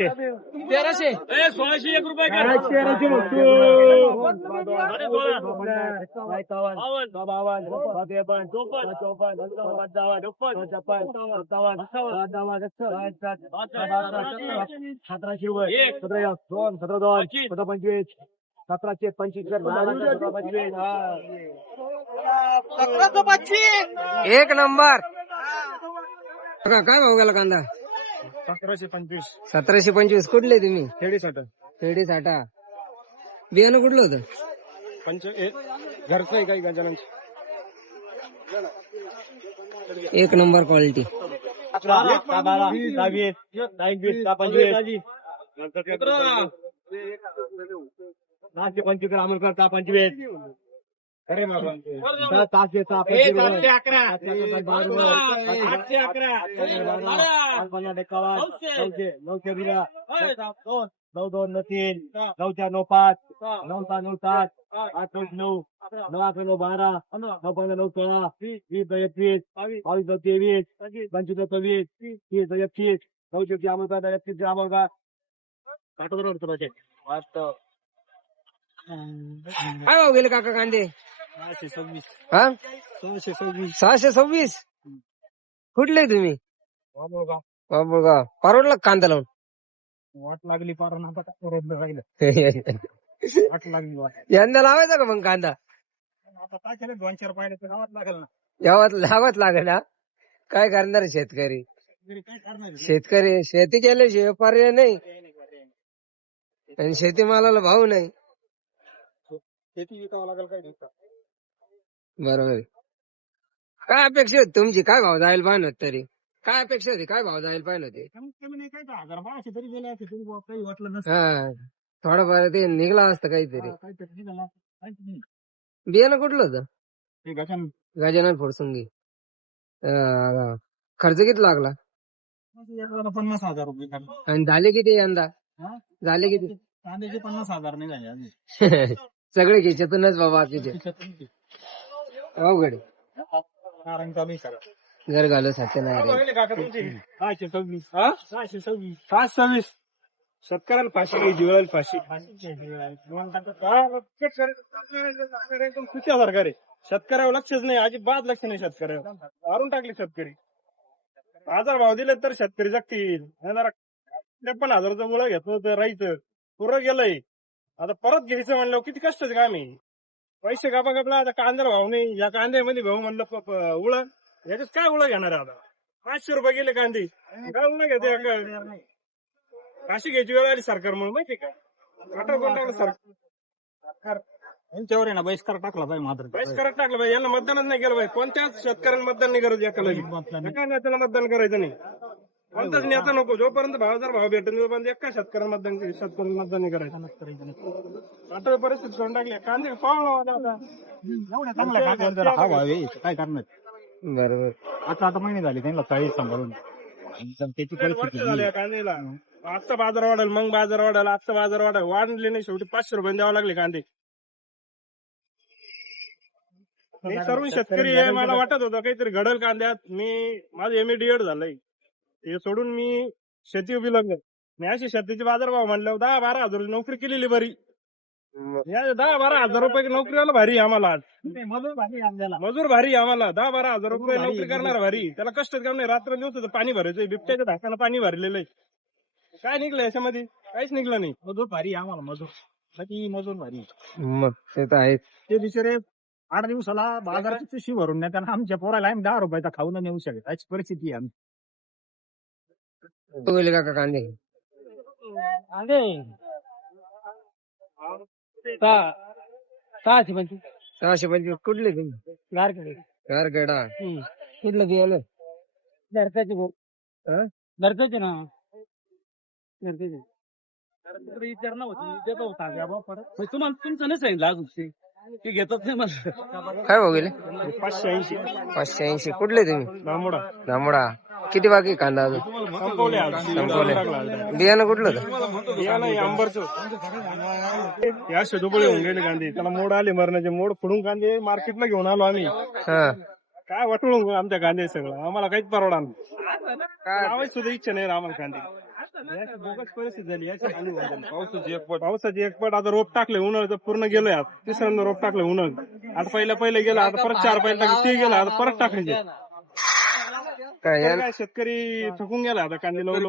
1300 1600 1 रुपये काय 1300 बघतो 1 नंबर. काय भाव गेला कांदा? 1725 1725. कुठले तुम्ही? खेडीसाठी खेडी साठा. बियाणं कुठलं होतं? घरचं आहे काही गजानन 1 नंबर क्वालिटी. 25 अमोलकर 25 अरे बाबा 7 काय भाव गेले काका कांदे? 626 हा 626 626. कुठले तुम्ही? बाबूगाव बाबूगाव. परवडला का कांदा लावून? वाट लागली पार आता राहिलं वाट लागली वाट यंदा लावायचा का मग कांदा? आता काय केलं 2-4 पाहिजे तर गावात लागेल ना लावत लागेल ना. काय करणार शेतकरी? काय करणार शेतकरी शेती केल्याशिवाय पर्याय नाही आणि शेतीमालाला भाव नाही. शेती विकावं लागेल काय दिवसा बरोबर आहे. काय अपेक्षा होती तुमची? काय भाव जायला पाहिजे होते तरी? काय अपेक्षा होती? काय भाव जायला पाहिजे होते? कमीत कमी नाही काय 1000-1200 तरी गेले असते तरी बुवा काही वाटलं नसतं हा थोडंफार ते निघला असतं काहीतरी. काहीतरी निघाला काहीच नाही बियाणं कुठलं होतं? ते गजानन गजानन फुरसुंगी. खर्च किती लागला 50,000 रुपये झाले. आणि झाले किती यंदा? हा? झाले किती? कांद्याचे 50,000 नाही झाले अजून. सगळे घ्यायच्यातूनच बाबा तिथे त्याच्यातून ते. अवघड आहे. कारण चालू आहे सगळं. घर घालू साचे नाही रे. 626 हा 626 शेतकऱ्याला फाशी घ्यायची वेळ फाशी किती सरकार आहे शेतकऱ्यावर लक्षच नाही अजिबात लक्ष नाही शेतकऱ्यावर मारून टाकले शेतकरी. बाजार दिले तर शेतकरी जगतील. 53,000चं मुळं घेतलं तर राहायचं पुरं गेलंय. आता परत घ्यायचं म्हणलं किती कष्टाचं काम आहे. पैसे गापा गापला आता कांद्याला भाव नाही. या कांद्यामध्ये भाऊ म्हणलं उळ याच्यात काय उळ घेणार आहे आता 500 रुपये गेले कांदे काय उळ घेते फाशी घ्यायची वेळ आली सरकार म्हणून माहिती का अटक करून टाकलं सरकार यांच्यावर आहे ना बहिष्कार टाकला पाहिजे. मात्र बहिष्कार टाकला पाहिजे. यांना मतदानच नाही केलं पाहिजे. कोणत्याच शेतकऱ्यांना मतदान नाही करायचं एकाला काय नेत्याला मतदान करायचं नाही. कोणताच नेता नको जोपर्यंत भाव भेटत तोपर्यंत एका शेतकऱ्यांना मतदान नाही करायचं. आता परिस्थिती करून टाकली कांदे पाहून काय करणार बरोबर. आता महिने झाले त्यांना 40 सांभाळून त्याची परिस्थिती झाली कांद्याला. आजचा बाजार वाढेल मग बाजार वाढेल आजचा बाजार वाढेल वाढले नाही शेवटी 500 रुपये द्यावं लागले कांदे. मी तरुण शेतकरी आहे मला वाटत होतं काहीतरी घडल कांद्यात. मी माझं MA-DED झालंय ते सोडून मी शेती उभी लागलो. मी अशी शेतीचे बाजारभाव म्हणलं 10-12 हजार नोकरी केलेली बरी. 10-12 हजार रुपये नोकरीवाला भारी आम्हाला आज मजूर भारी आम्हाला 10-12 हजार रुपये नोकरी करणार भारी. त्याला कष्ट काम नाही. रात्र दिवसाचं पाणी भरायचंय बिबट्याच्या धाकाला पाणी भरलेलं आहे. काय निघलं याच्यामध्ये काहीच निघलं नाही. मजूर भारी आम्हाला मजूर भारी मग ते तर आहे. ते बिचारे 8 दिवसाला बाजाराची पिशवी भरून नाही त्यांना आमच्या पोराला आम्ही 10 रुपयाचा खाऊ न नेऊ शकत अशी परिस्थिती आहे. गेले काका कांदे? 625. कुठले तुम्ही? गारखेडा. कुठलं बियाणं? घरच्याचे भाऊ घरच्याचे ना तुम्हाला तुमचं नाही सांगितलं अजून ते घेतात नाही मला. काय भाव गेले? 580. 580. कुठले तुम्ही? दामोडा धामोडा. किती बाकी कांदा अजून? संपवले. बियाणं कुठलं होतं? अंबरचं या शेतोपळे होऊन गेले कांदे. त्याला मोड आले मरणाचे. मोड फोडून कांदे मार्केटला घेऊन आलो आम्ही. हा काय वाटून आमच्या कांदे सगळं आम्हाला काहीच परवडा नाही. लावायची सुद्धा इच्छा नाही आम्हाला कांदे. बोगस परिस्थिती झाली पावसाची एकपट आता रोप टाकले उन्हाळ्याचं पूर्ण गेलोय आता तिसऱ्यांदा रोप टाकलं उन्हाळ्यात आता पहिलं गेलं आता परत 4 पहिलं टाकलं ते गेलं आता परत टाकायचे काय शेतकरी थकून गेला आता कांदे लावून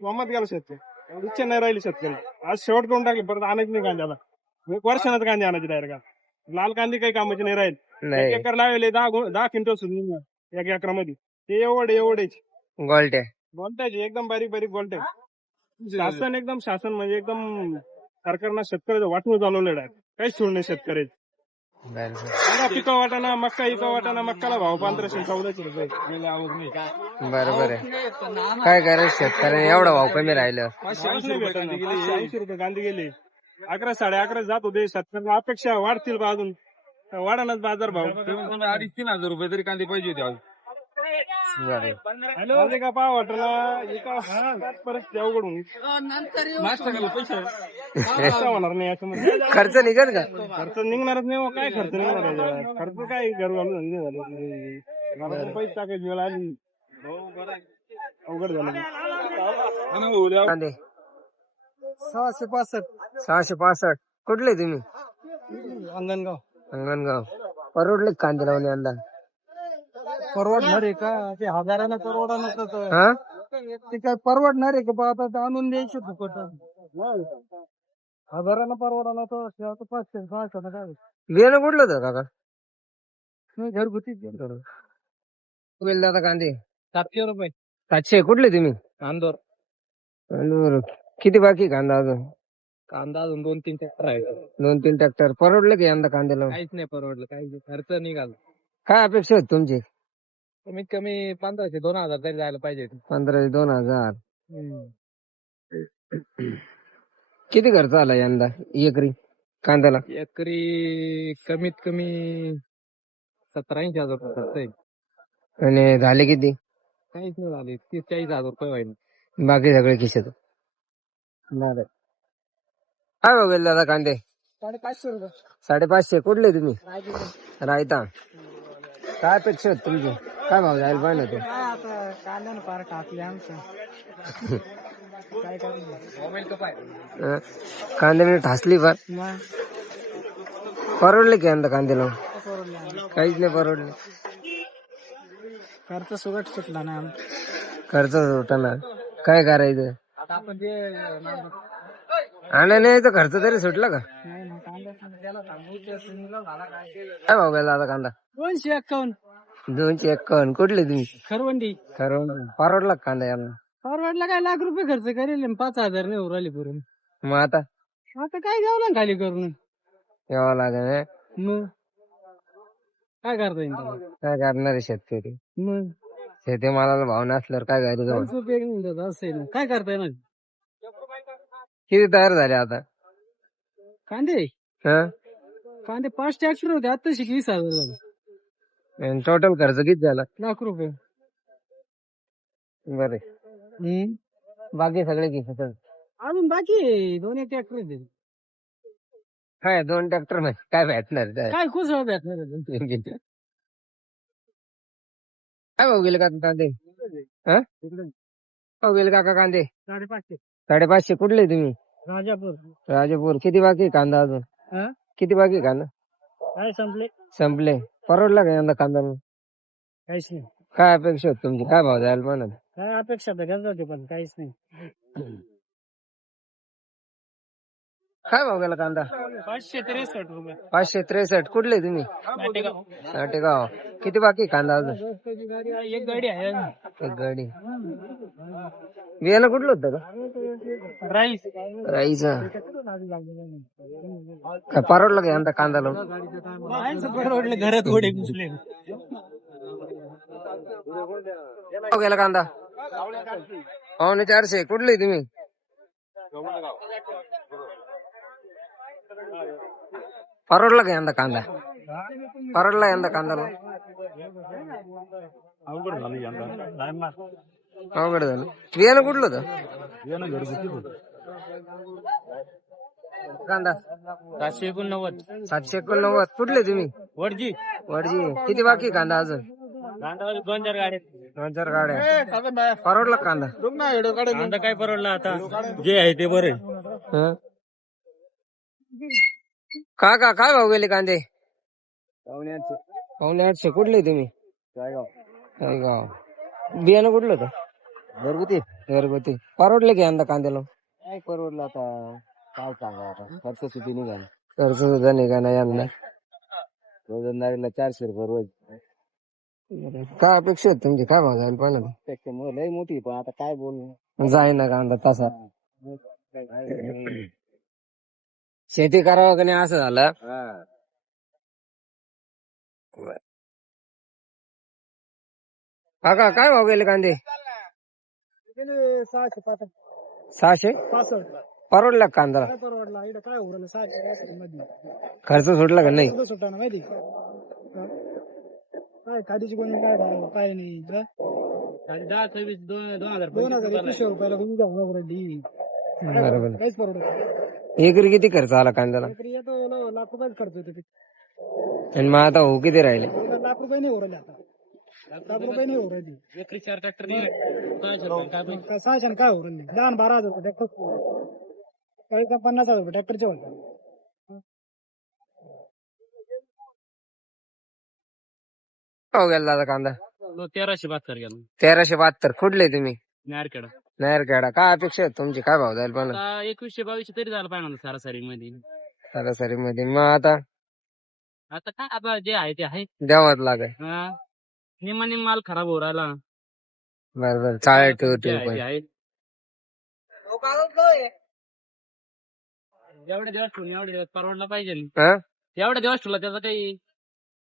वामत गेला शेतकरी इच्छा नाही राहिली शेतकरी आज शेवट करून टाकले परत आणायचं नाही कांद्याला वर्षानात कांदे आणायचे डायरेक्ट लाल कांदे काही कामाचे नाही राहील 1 एकर लावले 10 क्विंटल सुद्धा 1 एकरामध्ये ते एवढेच गोलट्या गोलट्याचे एकदम बारीक गोलटे शासन म्हणजे एकदम सरकारनं शेतकऱ्याचं वाटून चालवलेलं आहे काहीच सोड नाही शेतकऱ्याचं पिका वाटाणा मक्का इका वाटाणा मक्काला भाव 1500-1400 रुपये बरोबर आहे. काय करायचं शेतकऱ्याने एवढा भाव कमी राहिलं 580 रुपये कांदे गेले 11-11.5 जात होते शेतकऱ्यांना अपेक्षा वाढतील बा अजून वाढानाच बाजार भाव 2,500-3,000 रुपये तरी कांदे पाहिजे होते आज. कांदे का पाव वाटला एका परिस्थिती अवघड होईल होणार नाही असं म्हणजे खर्च निघेल का खर्च निघणारच नाही मग काय खर्च निघणार खर्च काय घर घालून झाले पैसे टाकायची वेळ आली अवघड झालं कांदे 665 665 कुठले तुम्ही अंगणगाव परवडले का कांदे लावून यंदा परवडणार आहे का ते हजारानं परवडणार हा ते काय परवडणार आहे का आता आणून द्यायचे फुकट हजारानं परवडणार तर 500-600 काय बियाणं कुठलं होतं काका घरगुती गेले आता कांदे 700 रुपये 700 कुठले तुम्ही अंदोर बरोबर. किती बाकी कांदा अजून कांदा अजून 2-3 ट्रॅक्टर आहे 2-3 ट्रॅक्टर परवडले का यंदा कांदे लावून काहीच नाही परवडलं काही खर्च निघाला काय अपेक्षा होती तुमची कमीत कमी 1500-2000 तरी जायला पाहिजे 15,000-2,000 किती खर्च आला यंदा एकरी कांद्याला एकरी कमीत कमी 17-80 हजार रुपये खर्च आहे आणि झाले किती काहीच नाही झाले 30-40 हजार रुपये व्हायला बाकी सगळे खिशात काय भाव गेले दादा कांदे 550 रुपये 550 कुठले तुम्ही रायता काय अपेक्षा होती तुमची काय भाव जायला पाहिजे ते काय आता कांद्यानं पार टाकले आमचं काय करायचं कांद्याने ठासली फार परवडले की यंदा कांदे लावून काहीच नाही परवडले खर्च सुगट सुटला ना खर्च सुटणार काय करायचं आता आपण जे आणा नाही तर खर्च तरी सुटला का नाही ना काय भाव गेला आता कांदा 251 251 कुठले तुम्ही खरवंडी परवडला का कांदा यांना फॉरवर्डला काय लाख रुपये खर्च करेल 5,000 नाही उरली पुरून मग आता आता काय घ्यावं खाली करून यावं लागेल मग काय करता येईल त्याला? काय करणार आहे शेतकरी मग शेतीमालाला भाव नसल्यावर काय करायचं काहीच उपयोग नाही त्याचा, असं आहे ना काय करता येणार किती तयार झाले आता कांदे हं? कांदे 5 ट्रॅक्टर होते आता 20,000 झाले आणि टोटल खर्च किती झाला लाख रुपये बरे बाकी सगळे किती अजून बाकी 2 ट्रॅक्टर आहेत काय 2 ट्रॅक्टर मध्ये काय भेटणार काय काय खुश भेटणार आहे? काय भाऊ गेले काका कांदे हं? भाऊ गेले काका कांदे 550 550 कुठले तुम्ही राजापूर राजापूर किती बाकी आहे कांदा अजून हा? किती बाकी आहे कांदा काय संपले संपले परवडला का यंदा कांदा काहीच नाही काय अपेक्षा होती तुमची काय भाव जायला म्हणत काय अपेक्षा तर करत होते पण काहीच नाही काय भाव गेला कांदा 563 रुपये 563 कुठले तुम्ही नाटेगाव किती बाकी आहे कांदा अजून एक गाडी आहे एक गाडी बियाणं कुठलं होतं का राईस राईचा काय परवडलं का यंदा कांदा लावून परवडले घरात थोडे घुसले भाव गेला कांदा 450 कुठले तुम्ही परवडला का यंदा कांदा परवडला यंदा कांदा अवघड झालं यंदा अवघड झालं बियाणं कुठलं होतं कांदा 789 कुठले तुम्ही वडजी वडजी किती बाकी आहे कांदा अजून 2-4 गाड्या दोन-चार गाड्या परवडला का कांदा? कांदा काय परवडला आता, जे आहे ते बरे. हं? काय भाव गेले कांदे? पावणे 800. कुठले तुम्ही? गाव. बियाणं कुठलं होतं? घरगुती. परवडले की यंदा कांद्याला? काय परवडलं आता, काय सांगा आता, खर्च किती निघाला. खर्च सुद्धा निघाला यंदा. रोजंदारीला 400 रुपये रोज. काय अपेक्षा होती तुमची? काय भाव जाईल पण त्याच्यामुळे लय मोठी, पण आता काय बोलू. जाईना कांदा तसा. शेती करावं का नाही असं झालं. काका काय भाव गेले कांदे? 600. परवडला का कांदा? परवडला इकडे काय उरलं 600 मध्ये. खर्च सुटला का नाही? सुद्धा ना माहिती काय काडीची कोणी काय भाव काय नाही. 2021 रुपयाला कोणी जाऊ बरोबर. काहीच परवडत. एकरी किती खर्च आला कांद्याला? येतो लाख रुपयाच खर्च येतो. आणि मग आता हो किती राहिले? लाख रुपये नाही उरले आता. लाख रुपये नाही उरली. एकरी 4 ट्रॅक्टर काय 600 काय उरले. 10-12 हजार रुपये ट्रॅक्टर, 50,000 रुपये ट्रॅक्टरचे होते. भाव गेला दादा कांदा? 1372 गेला. 1372. कुठले तुम्ही? नारखेडा. नायरखेडा. काय अपेक्षा आहे तुमची? काय भाव जाईल पण 2100-2200 तरी झालं पाहिजे सरासरी मध्ये. सरासरी मध्ये? मग आता आता काय आता जे आहे ते आहे. द्यावाच लागेल. निम्मा माल खराब हो राहिला. बरोबर. चाळ्या ठेव जे ठेव आहे पण. ते आहे. एवढे दिवस ठेवून एवढे दिवस परवडला पाहिजे. हं? एवढे दिवस ठेवला त्याचा काही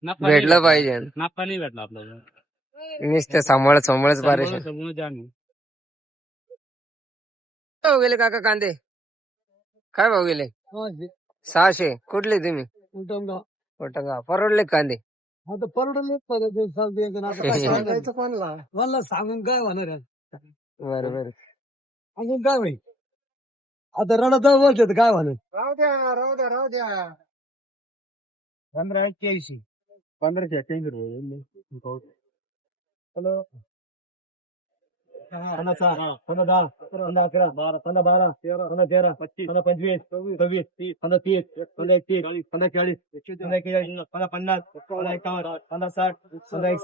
नफा भेटलं पाहिजे. नफा नाही भेटला आपल्याला. नुसतं सांभाळच बारीश. समोर जाणे. काय भाव गेले काका कांदे? काय भाव गेले? 600. कुठले तुम्ही? कोटंगाव. परवडले का कांदे? आता परवडले सांगायचं कोणाला. मला सांगून काय होणार आहे? बरोबर. अजून काय होईल आता रडत बोलते काय म्हणून. राहू द्या 1581. 1581 रुपये. हॅलो 15 10 15 11 12 13 15 25 26 30 31 40 50 50 60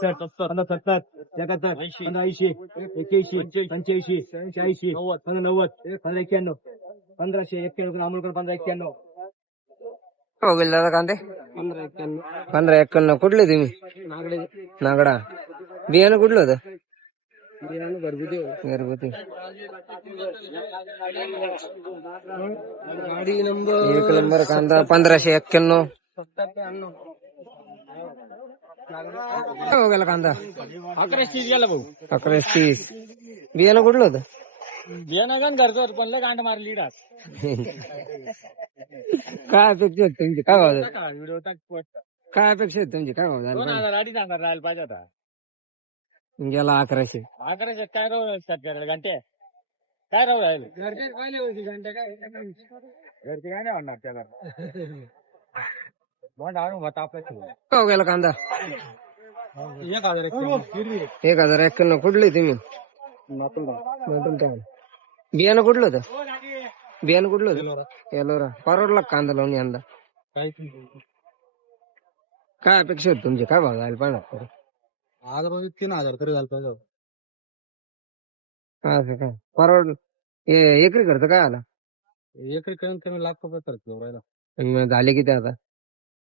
61 70 80 81 85 86 90 91 1591 अमोलकर 1591. भाव गेले दादा कांदे? 1551. कुठले तुम्ही? नागडा. बियाणं कुठलं होतं? घरगुती. गाडी नंबर 1 नंबर कांदा 1591. काय भाव गेला कांदा? 1130 गेला भाऊ. 1130. बियाणं कुठलं होतं? बियाणं घरचं पण लय गांड मारली डास. काय अपेक्षा होती तुमची? काय भाव जाईल? व्हिडिओ टाक पोस्ट. काय अपेक्षा होती तुमची? काय भाव झाला? 2,000 राहायला पाहिजे आता. गेला 1100. 1100 काय राहू शेतकऱ्याला घंटे काय राहू राहिले. घरचे पाहिले होती घंटे काय घरचे काय नाही म्हणणार त्याला. काय भाव गेला कांदा? 1,051. 1051. कुठले तुम्ही? बियाणं कुठलं होतं? बियाणं कुठलं होतं? एलोरा. परवडला का कांदा लावून यंदा? काय अपेक्षा होती तुमची? काय भाव जायला पाहिजे? आज 3,000 तरी झालं पाहिजे. असं काय परवड एकरी खर्च काय आला? एकरी कमी लाख रुपये खर्च करू राहिला. आणि मग झाले किती आता?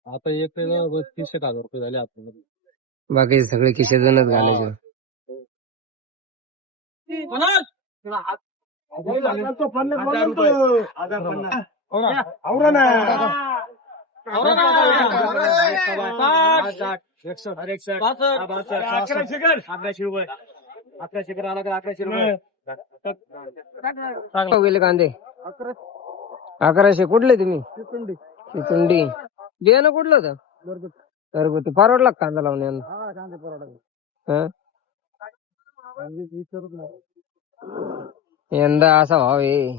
आता एकरीला 30,000 रुपये झाले आपल्याला. बाकी सगळे खिशातूनच घालायचे. गेले कांदे 1100. कुठले तुम्ही? चितुंडी. बियाणं कुठलं होतं? घरगुती. परवडला का कांदा लावून यंदा? यंदा असा भाव आहे.